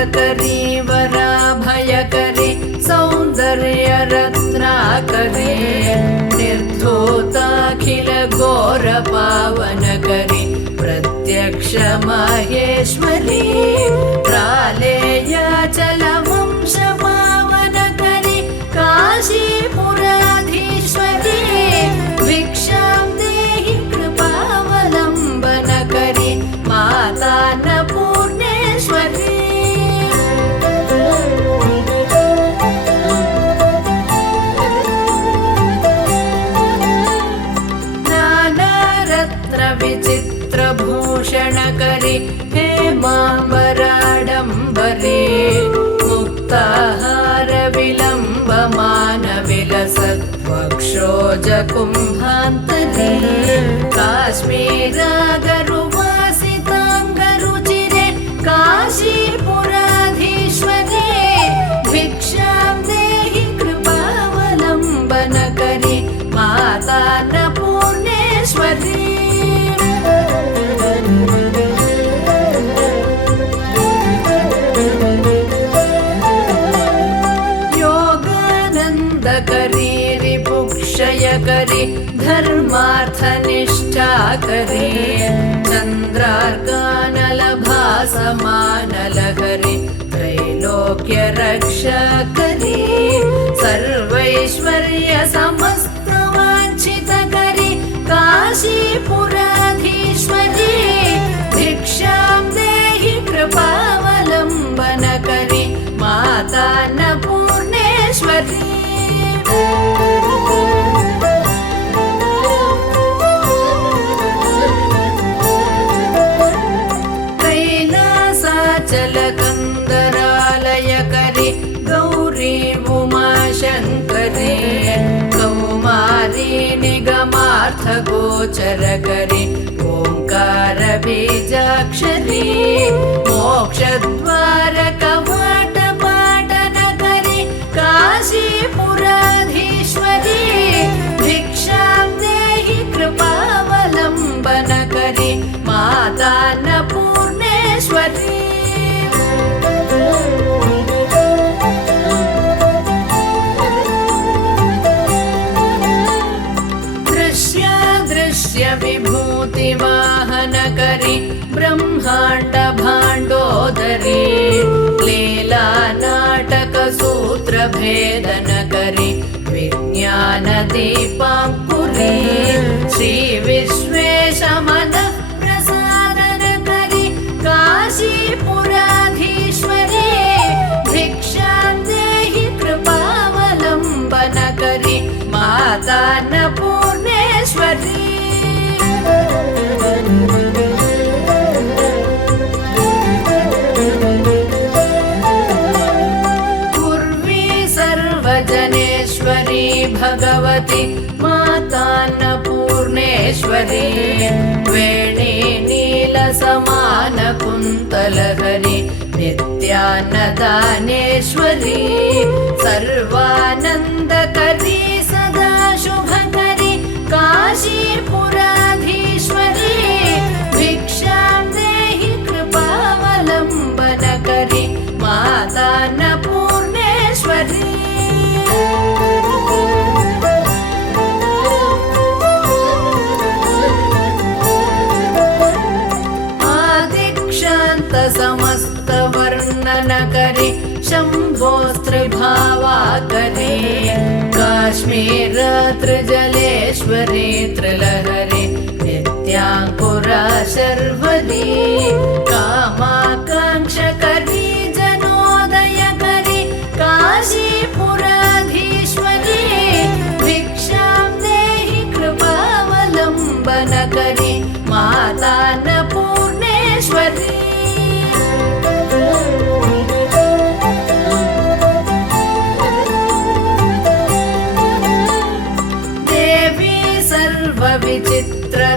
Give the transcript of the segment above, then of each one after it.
सर्वानन्दकरी वराभयकरी सौन्दर्यरत्नाकरी निर्धूताखिल घोरपावनकरी प्रत्यक्ष माहेश्वरी प्रालेयाचलवंशपावनकरी काशीपुराधीश्वरी भिक्षां देहि कृपावलम्बनकरी माता अन्नपूर्णेश्वरी विचित्रभूषणकरी हेमाम्बराडम्बरी मुक्ताहारविलम्बमानविलसद्वक्षोजकुम्भान्तरी काश्मीरागरुवासिताङ्गरुचिरे काशीपुराधीश्वरी भिक्षां देहि कृपावलम्बनकरी माता अन्नपूर्णेश्वरी योगानन्दकरी रिपुक्षयकरी धर्मार्थनिष्ठाकरी चन्द्रार्कानलभासमानलहरी त्रैलोक्यरक्षकरी सर्वैश्वर्य समस्तवाञ्छितकरी काशीपुराधीश्वरी भिक्षां देहि कृपावलम्बनकरी माता अन्नपूर्णेश्वरी कैलासाचलकन्दरालयकरी गौरी उमाशङ्करी कौमारी निगमार्थगोचरकरी ओङ्कारबीजाक्षरी मोक्षद्वारकवाटपाटनकरी काशीपुराधीश्वरी भिक्षां देहि कृपावलम्बनकरी माता अन्नपूर्णेश्वरी विभूतिवाहनकरी ब्रह्माण्ड भाण्डोदरी लीला नाटकसूत्रभेदनकरी विज्ञानदीपाङ्कुरी श्रीविश्वेशमनः प्रसादनकरी काशीपुराधीश्वरी भिक्षां देहि कृपावलम्बनकरी माता अन्नपूर्णेश्वरी पूर्वी सर्वजनेश्वरी भगवती माता अन्नपूर्णेश्वरी वेणी नीलसमानकुन्तलहरी नित्यान्नदानेश्वरी सर्वानन्दकरी सदा शुभकरी काशीपुराधीश्वरी भिक्षां देहि कृपावलम्बनकरी माता अन्नपूर्णेश्वरी आदिक्षान्तसमस्तवर्णनकरी शम्भोस्त्रिभावाकरी काश्मीरत्रिजलेश्वरी त्रिलहरी नित्याङ्कुरा शर्वरी कामाकाङ्क्षकरी जनोदयकरी काशीपुराधीश्वरी भिक्षां देहि कृपावलम्बनकरी माता अन्नपूर्णेश्वरी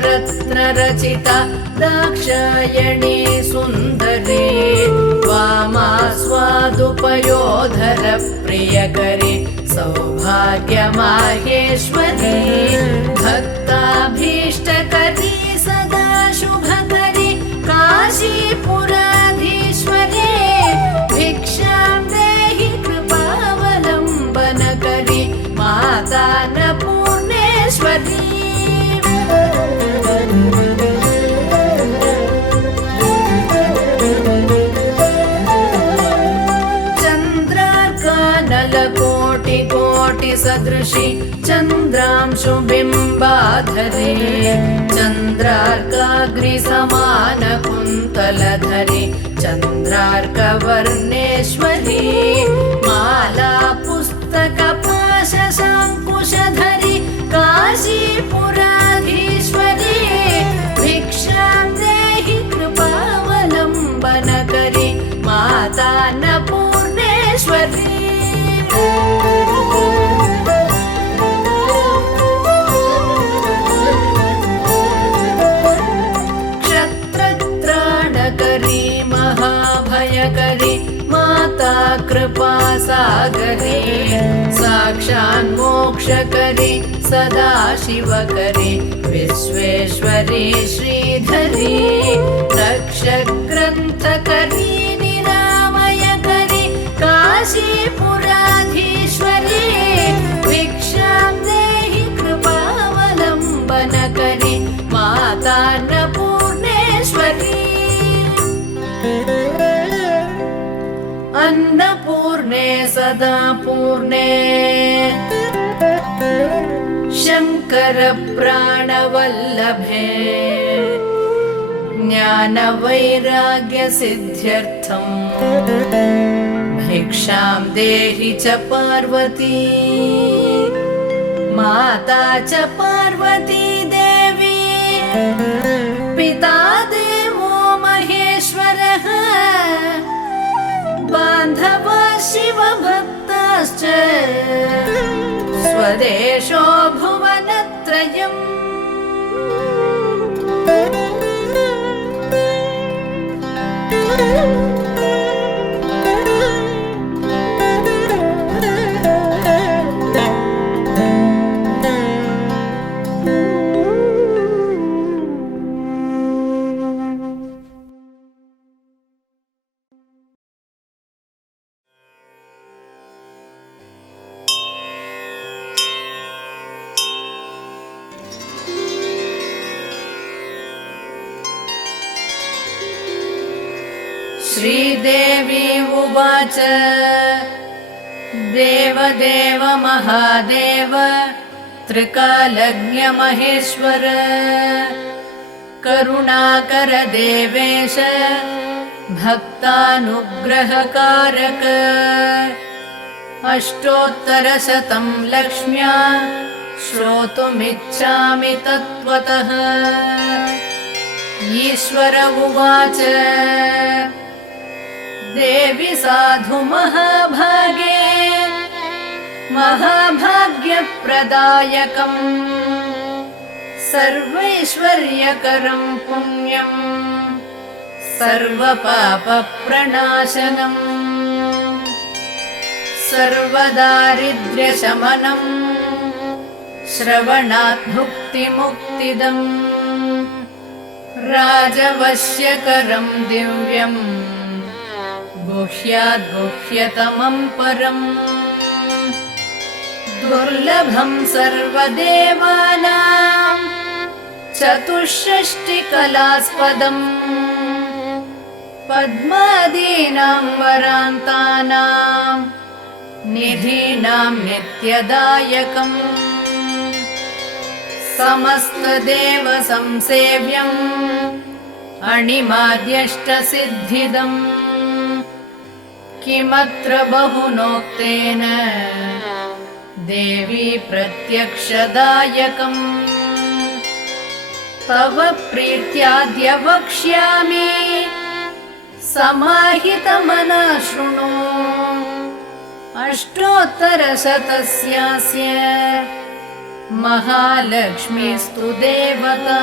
विचित्ररत्नरचिता दाक्षायणी सुन्दरी वामास्वादुपयोधरप्रियकरी सौभाग्यमाहेश्वरी भक्ताभीष्टकरी सदा शुभकरी काशीपुराधीश्वरी सदृशि चन्द्रांशुबिम्बाधरे चन्द्रार्काग्निसमानकुन्तलधरे चन्द्रार्कवर्णेश्वरी माला पुस्तकपाशशाङ्कुशधरि काशीपुराधीश्वरी भिक्षां देहि कृपावलम्बनकरि माता अन्नपूर्णेश्वरी क्षत्रत्राणकरी महाभयकरी माता कृपा सागरी साक्षान्मोक्षकरी सदाशिवकरी विश्वेश्वरी श्रीधरी रक्षग्रन्थकरी निरामयकरी काशीपुराधीश्वरी भिक्षां देहि कृपावलम्बनकरी माता अन्नपूर्णेश्वरी अन्नपूर्णे सदा पूर्णे शङ्करप्राणवल्लभे ज्ञानवैराग्यसिद्ध्यर्थम् भिक्षां देहि च पार्वती माता च पार्वती देवी पिता देवो महेश्वरः बान्धवा शिवभक्ताश्च स्वदेशो भुवनत्रयम् श्रीदेवी उवाच देवदेव महादेव त्रिकालज्ञमहेश्वर करुणाकर देवेश भक्तानुग्रहकारक अष्टोत्तरशतं लक्ष्म्या श्रोतुमिच्छामि तत्त्वतः ईश्वर उवाच देवी साधु महाभागे महाभाग्यप्रदायकम् सर्वैश्वर्यकरं पुण्यं सर्वपापप्रणाशनम् सर्वदारिद्र्यशमनं श्रवणात् भुक्तिमुक्तिदम् राजवश्यकरं दिव्यम् गुह्याद्गुह्यतमं परम् दुर्लभं सर्वदेवानां चतुष्षष्टिकलास्पदम् पद्मादीनां वरान्तानां निधीनां नित्यदायकम् समस्तदेवसंसेव्यम् अणिमाद्यष्टसिद्धिदम् किमत्र बहुनोक्तेन देवी प्रत्यक्षदायकम् तव प्रीत्याद्य वक्ष्यामि समाहितमनः शृणु अष्टोत्तरशतस्यास्य महालक्ष्मीस्तु देवता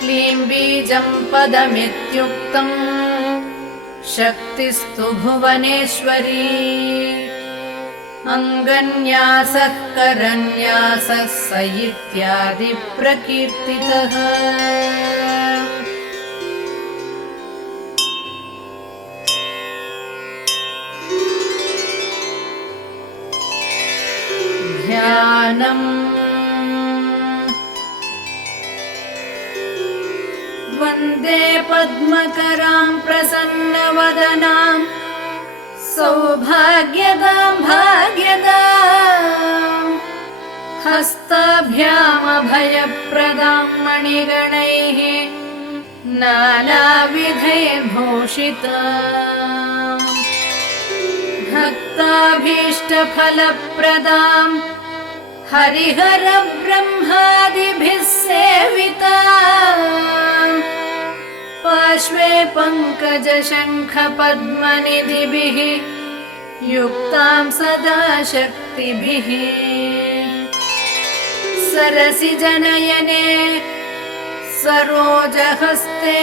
क्लीं बीजं पदमित्युक्तम् शक्तिस्तु भुवनेश्वरी अङ्गन्यासः करन्यासः स इत्यादि प्रकीर्तितः ध्यानम् वन्दे पद्मकरां प्रसन्नवदनां सौभाग्यदां भाग्यदां हस्ताभ्यामभयप्रदां मणिगणैः नानाविधैर्भूषितां भक्ताभीष्टफलप्रदां हरिहरब्रह्मादिभिः सेवितां पार्श्वे पङ्कजशङ्खपद्मनिधिभिः युक्तां सदा शक्तिभिः सरसिजनयने सरोजहस्ते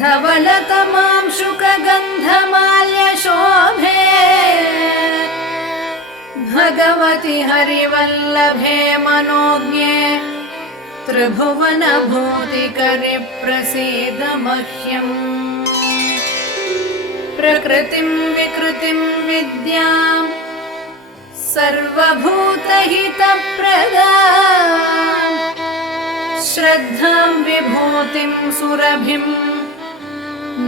धवलतमां शुकगन्धमाल्यशोभे भगवति हरिवल्लभे मनोज्ञे त्रिभुवनभूतिकरि प्रसीद मह्यम् प्रकृतिं विकृतिं विद्यां सर्वभूतहितप्रदां श्रद्धां विभूतिं सुरभिं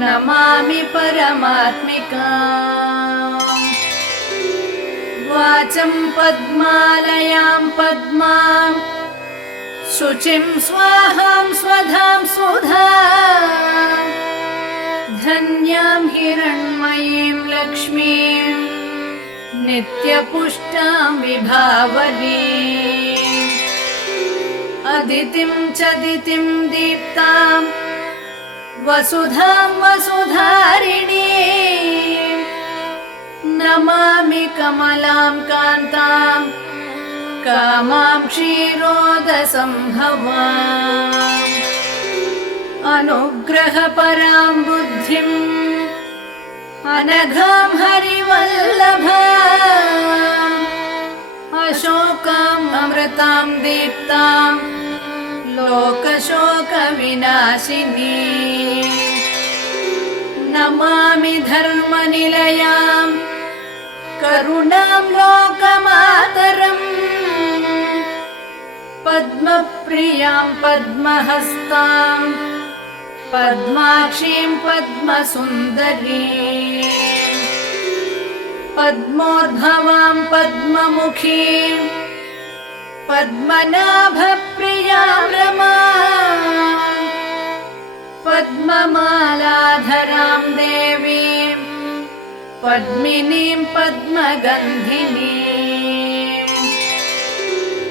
नमामि परमात्मिकाम् वाचं पद्मालयां पद्मां शुचिं स्वाहां स्वधां सुधां धन्यां हिरण्मयीं लक्ष्मीं नित्यपुष्टां विभावरीम् अदितिं च दितिं दीप्तां वसुधां वसुधारिणीं नमामि कमलां कान्तां कामां क्षीरोदसंभवाम् अनुग्रहपरां बुद्धिं अनघां हरिवल्लभाम् अशोकाम् अमृतां दीप्तां लोकशोकविनाशिनी नमामि धर्मनिलयां करुणां लोकमातरम् पद्मप्रियां पद्महस्तां पद्माक्षीं पद्मसुन्दरीं पद्मोद्भवां पद्ममुखीं पद्मनाभप्रियां रमां पद्ममालाधरां देवीं पद्मिनीं पद्मगन्धिनीं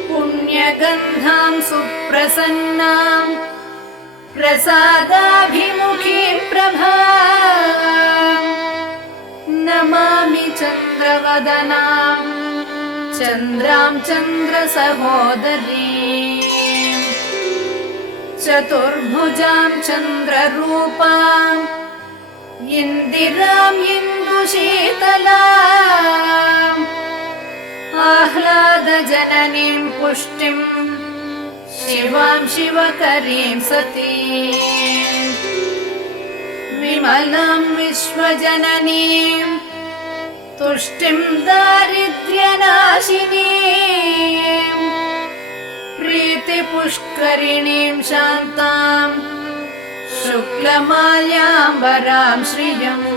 पुण्यगन्धां सुप्रसन्नां प्रसादाभिमुखीं प्रभां नमामि चन्द्रवदनां चन्द्रां चन्द्रसहोदरीं चतुर्भुजां चन्द्ररूपां इन्दिरां इन्दुशीतलाम् आह्लादजननीं पुष्टिं शिवां शिवकरीं सतीं विमलां विश्वजननीं तुष्टिं दारिद्र्यनाशिनीं प्रीतिपुष्करिणीं शान्तां शुक्लमाल्याम्बरां श्रियम्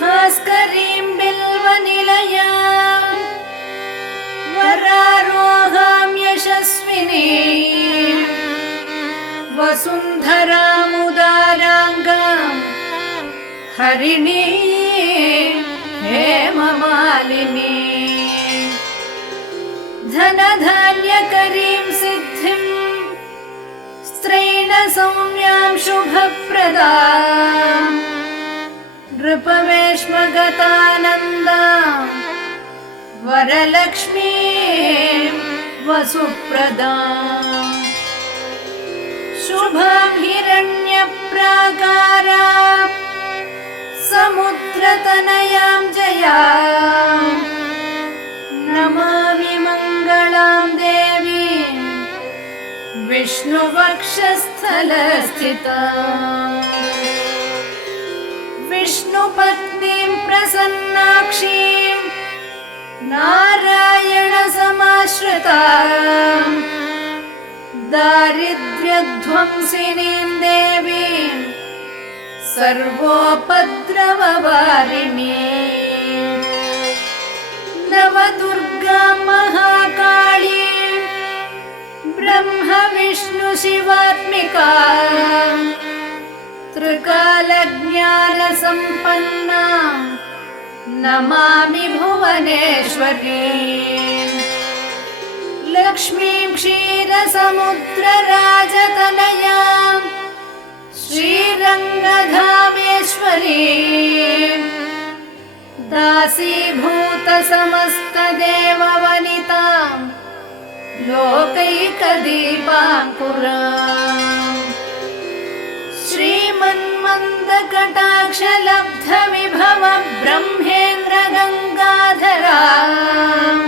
भास्करीं बिल्वनिलयां वरारोहां यशस्विनीं वसुन्धरामुदाराङ्गां हरिणीं हेममालिनीं धनधान्यकरीं सिद्धिं स्त्रैणसौम्यां शुभप्रदां नृपवेश्मगतानन्दां वरलक्ष्मीं वसुप्रदां शुभां हिरण्यप्राकारां समुद्रतनयां जयां नमामि मङ्गलां देवीं विष्णुवक्षस्थलस्थिताम् विष्णुपत्नीं प्रसन्नाक्षीं नारायणसमाश्रितां श्रुताम् दारिद्र्यध्वंसिनीं देवीं सर्वोपद्रववारिणी नवदुर्गां महाकाळीं ब्रह्म विष्णु शिवात्मिकां त्रिकालज्ञानसम्पन्नां नमामि भुवनेश्वरीं लक्ष्मीं क्षीरसमुद्रराजतनयां श्रीरङ्गधामेश्वरीं दासीभूतसमस्तदेववनितां लोकैकदीपाङ्कुराम् श्रीमन्मन्दकटाक्षलब्धविभव ब्रह्मेन्द्रगङ्गाधराम्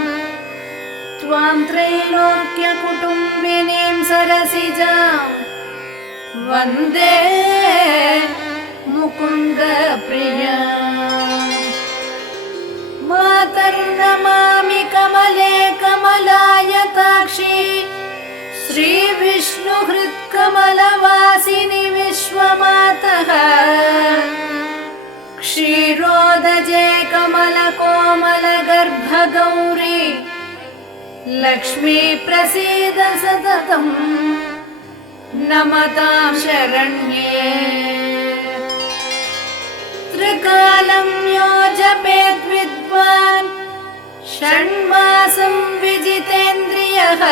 त्वां त्रैलोक्यकुटुम्बिनीं सरसिजां वन्दे मुकुन्दप्रियाम् मातर्नमामि कमले कमलायताक्षी श्रीविष्णुहृत्कमलवासिनि विश्वमातः क्षीरोदजे कमलकोमलगर्भगौरी लक्ष्मी प्रसीद सततम् नमतां शरण्ये त्रिकालं यो जपेत् विद्वान् षण्मासं विजितेन्द्रियः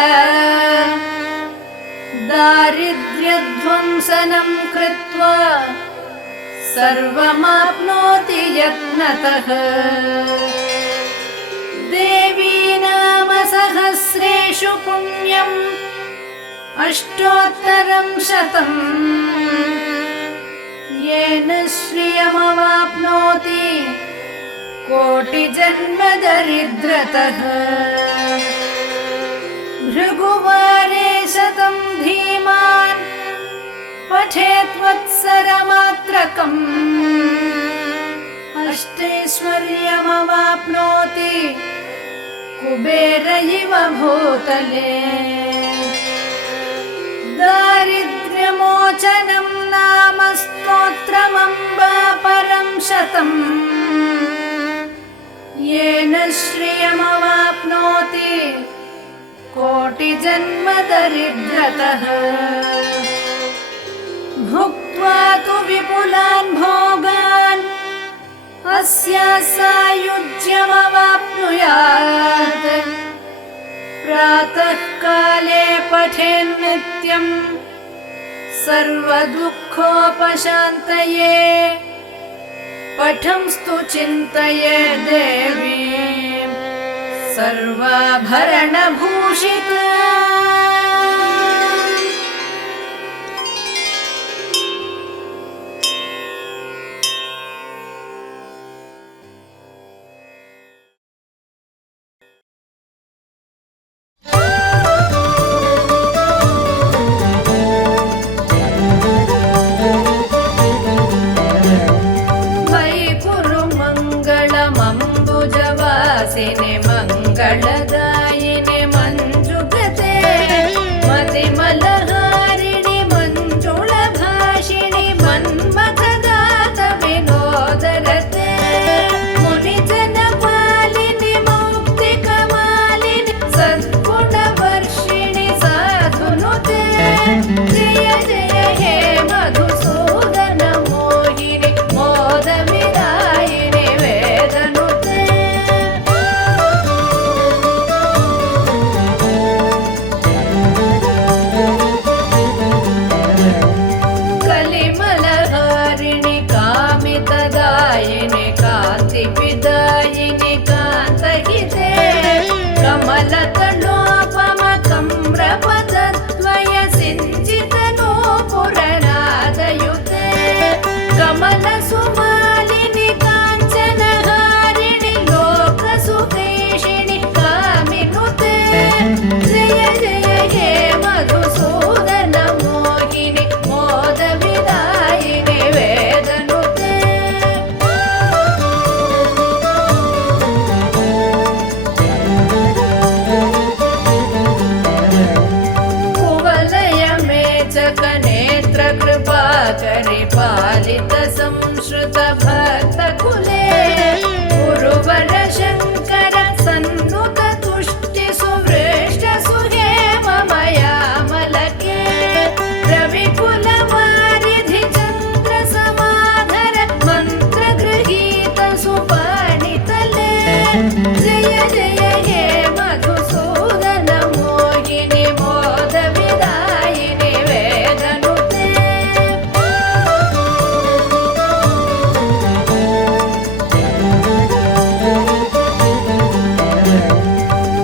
दारिद्र्यध्वंसनं कृत्वा सर्वमाप्नोति यत्नतः देवी नाम सहस्रेषु पुण्यम् अष्टोत्तरं शतम् येन श्रियमवाप्नोति कोटिजन्म दरिद्रतः भृगुवारे शतं धीमान् पठेत् वत्सरमात्रकम् अष्टैश्वर्यमवाप्नोति कुबेर इव भूतले दारिद्र्यमोचनं नाम स्तोत्रमम्बा परं शतम् येन श्रियमवाप्नोति कोटिजन्म दरिद्रतः भुक्त्वा तु विपुलान् भोगान् अस्या सायुज्यमवाप्नुयात् प्रातः काले पठेन्नित्यं सर्वदुःखोपशान्तये पठंस्तु चिन्तये देवीं सर्वाभरणभूषिता मंगलदायिने मंजुगते मतिमलहारिणि मंजुळभाषिणि मन्मथदात विनोदरते मुनिजनपालिनि मौक्तिकमालिनि सद्गुणवर्षिणि साधुनुते जय जय हे मधुसूदन मोहिनि मोदविदायिनि वेदनुते जय हे मधुसूदन मोहिनि मोद विदायिनि वेदनुते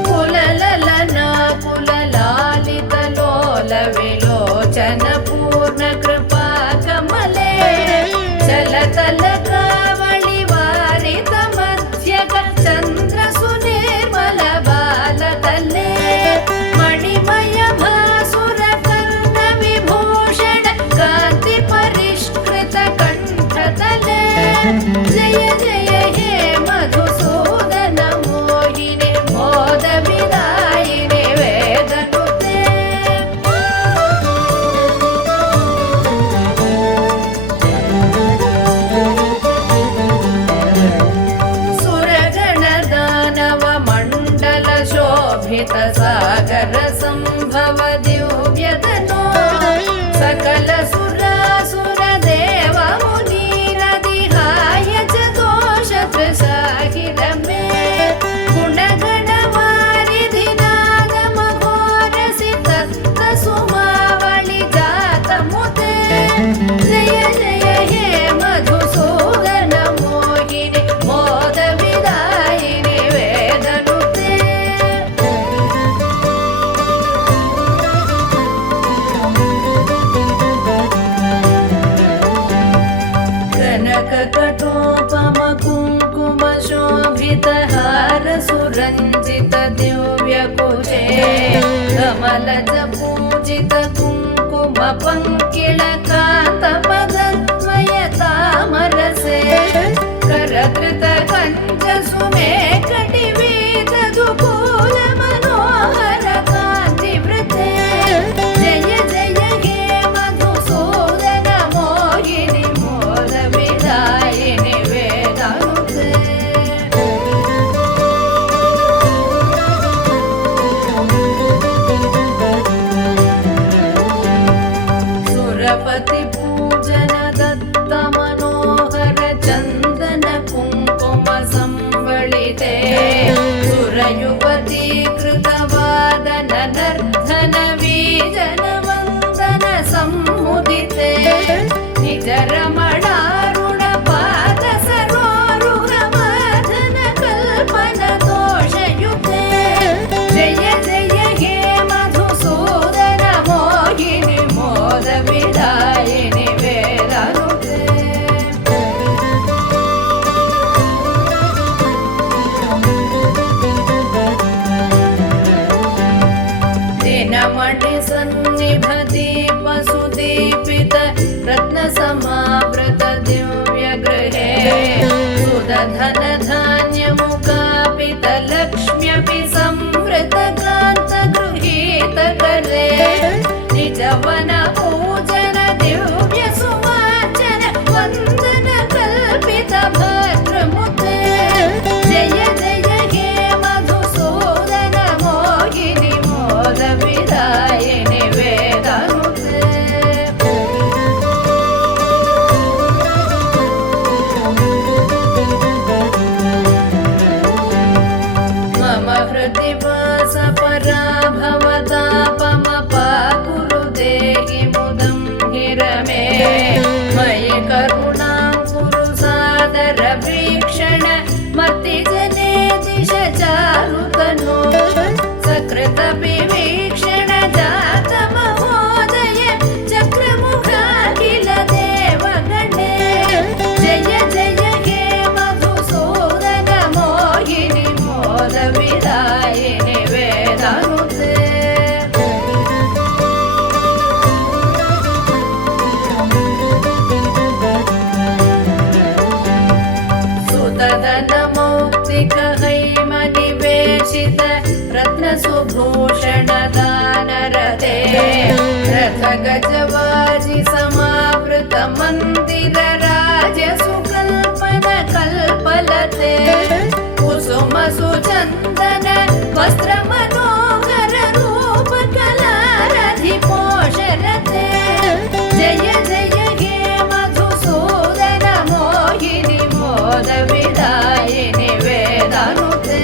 कुलललना कुललालित लोल विलोचन पूर्ण कृपा कमले चलतल कावळि वारित मध्यक चन्द्र सुनिर्मल बालतले मणिमय भासुर कर्ण विभूषण कान्ति परिष्कृत कण्ठतले जय जय हे मधुसूदन मोहिनि मोद विदायिनि वेदनुते सुरगणदानव मण्डल शोभित सागर सम्भव दिव्यतनो सकल सुरासुर देव मुनीरदिहाय च दोष त्रिसाहिर मे गुणगण वारिधि नाद मघोरसि तत्त सुमावळि जात मुते जय जय हे मधुसूदन मोहिनि मोद विदायिनि वेदनुते कनककटोपम कुङ्कुम शोभित हार सुरञ्जित दिव्यकुचे कमलज पूजित कुङ्कुम पङ्किल कान्तपदद्वय तामरसे करधृत कञ्च सुमेकटिवीत दुकूल मनोहर कान्तिवृते जय जय हे मधुसूदन मोहिनि मोद विदायिनि वेदनुते सुरपति पूजन दत्त मनोहर चन्दन कुङ्कुम संवलिते सुरयुवती कृतवादन नर्धन वीजन वन्दन सम्मुदिते निज रमणारुण पाद सरोरुह माधन कल्पन दोषयुते जय जय हे मधुसूदन मोहिनि मोद विदायिनि वेदनुते दिनमणि सन्निभ दीप सुदीपित रत्न समावृत दिव्य गृहे सुदधन धान्य मुकापित लक्ष्म्यपि संवृत कान्त गृहीत करे निजवन पूजन दिव्य सुवाचन वन्दन कल्पित भद्रमुते जय जय हे मधुसूदन मोहिनि मोद विदायिनि वेदनुते मम हृदि वास पराभवतापमपाकुरु देहि मुदं हिरमे मयि करुणां कुरु सादर वीक्षण मतिजने दिश चारुतनो सकृत विवीक्षण जात महोदय चक्रमुखाखिल देवगणे जय जय हे मधुसूदन मोहिनि मोद विदायिनि वेदनुते सुतदन मौक्तिक हैमनिवेशित रत्न सुभूषण दानरते रथ गजवाजि समावृत मन्दिर राज सुकल्पन कल्पलते कुसुम सुचन्दन वस्त्र मनोहर रूप कलारधि पोषरते जय जय हे मधुसूदन मोहिनि मोद विदायिनि वेदनुते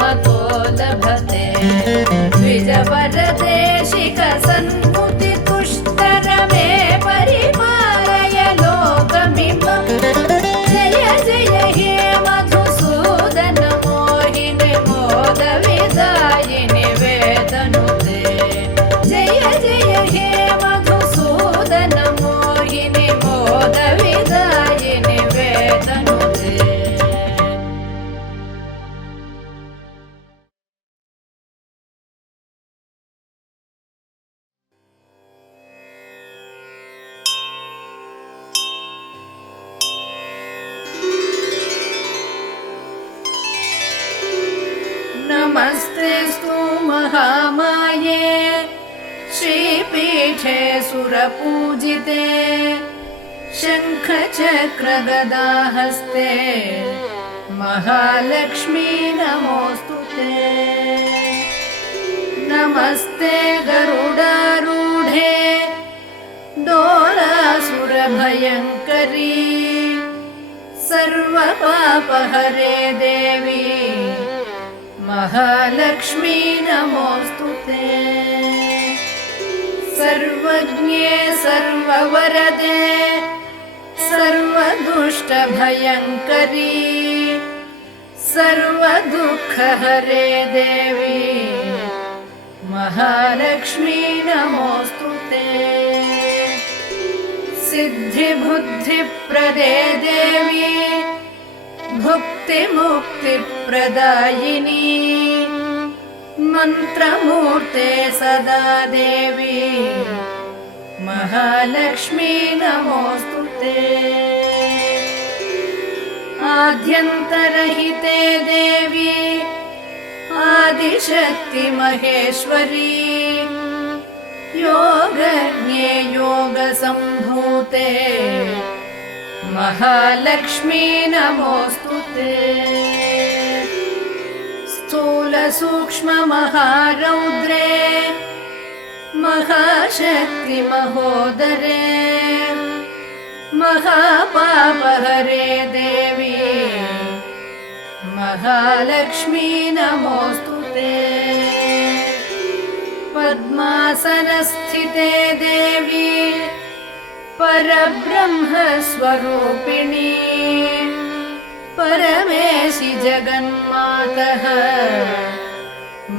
मतो लभते द्विजवरदेशिकसन्मुतितुष्टर मे परिपालय लोकमिमम् जय जय हे मधुसूदन मोहिनि मोदविदायिनि वेदनुते जय जय हे मधुसूदन मोहिनि मोदविदायिनि वेदनुते। नमस्तेस्तु महामाये श्रीपीठे सुरपूजिते शङ्खचक्रगदाहस्ते महालक्ष्मी नमोऽस्तुते। नमस्ते गरुडारूढे डोलासुरभयङ्करी सर्वपापहरे देवी महालक्ष्मी नमोऽस्तुते। सर्वज्ञे सर्ववरदे सर्वदुष्टभयङ्करी सर्वदुःखहरे देवी महालक्ष्मी नमोऽस्तुते। सिद्धिबुद्धिप्रदे देवी भुक्तिमुक्तिप्रदायिनी मन्त्रमूर्ते सदा देवी महालक्ष्मी नमोऽस्तुते। आद्यन्तरहिते देवी आदिशक्ति महेश्वरी योगज्ञे योगसम्भूते महालक्ष्मी नमोऽस्तुते। स्थूलसूक्ष्ममहारौद्रे महाशक्ति महोदरे महापापहरे देवी महालक्ष्मी नमोऽस्तुते। पद्मासनस्थिते देवी परब्रह्मस्वरूपिणी परमेशि जगन्मातः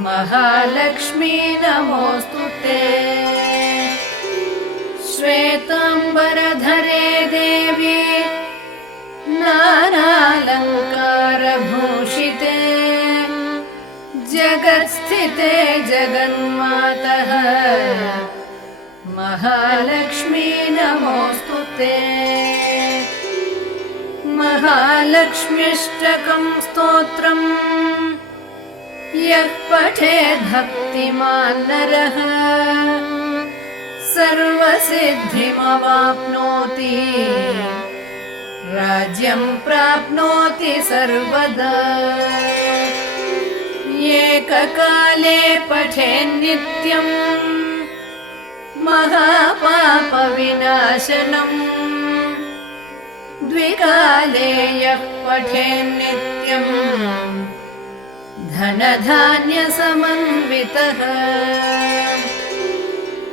महालक्ष्मी नमोऽस्तुते। श्वेताम्बरधरे देवी नानालङ्कारभूषिते जगत्स्थिते जगन्मातः महालक्ष्मी नमोऽस्तुते। महालक्ष्म्यष्टकं स्तोत्रम् यः पठेत् भक्तिमान् नरः सर्वसिद्धिमवाप्नोति राज्यं प्राप्नोति सर्वदा। एककाले पठेन्नित्यम् महापापविनाशनम् द्विकाले यः पठेन्नित्यम् धनधान्यसमन्वितः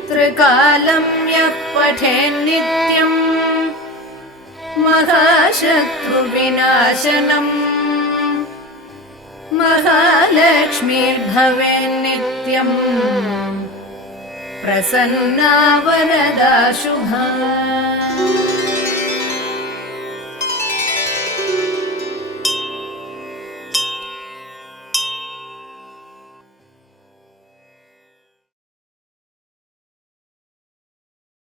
त्रिकालं यः पठेन्नित्यम् महाशत्रुविनाशनम् महालक्ष्मीर्भवेन्नित्यम् प्रसन्ना वरदा शुभा।